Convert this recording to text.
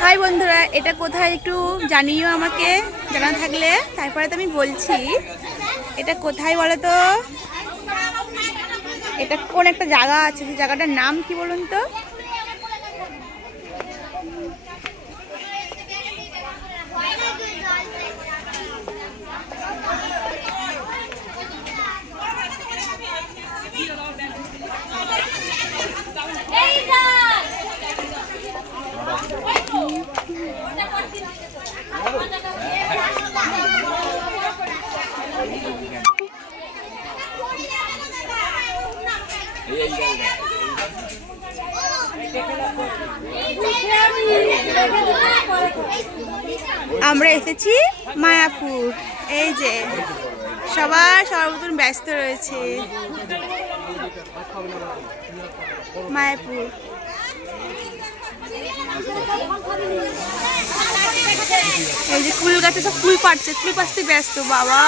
High বন্ধুরা, এটা কোথায় একটু জানিও আমাকে, জানা থাকলে। তারপরে তো আমি বলছি এটা কোথায় বলো তো। এটা কোন একটা জায়গা আছে, সেই জায়গাটার নাম কি বলুন তো? আমরা এসেছি মায়াপুর। এই যে সবার সর্বপ্রথম ব্যস্ত রয়েছে মায়াপুর। এই যে ফুল গাছে সব ফুল পাড়ছে, ফুল পাড়তে ব্যস্ত বাবা।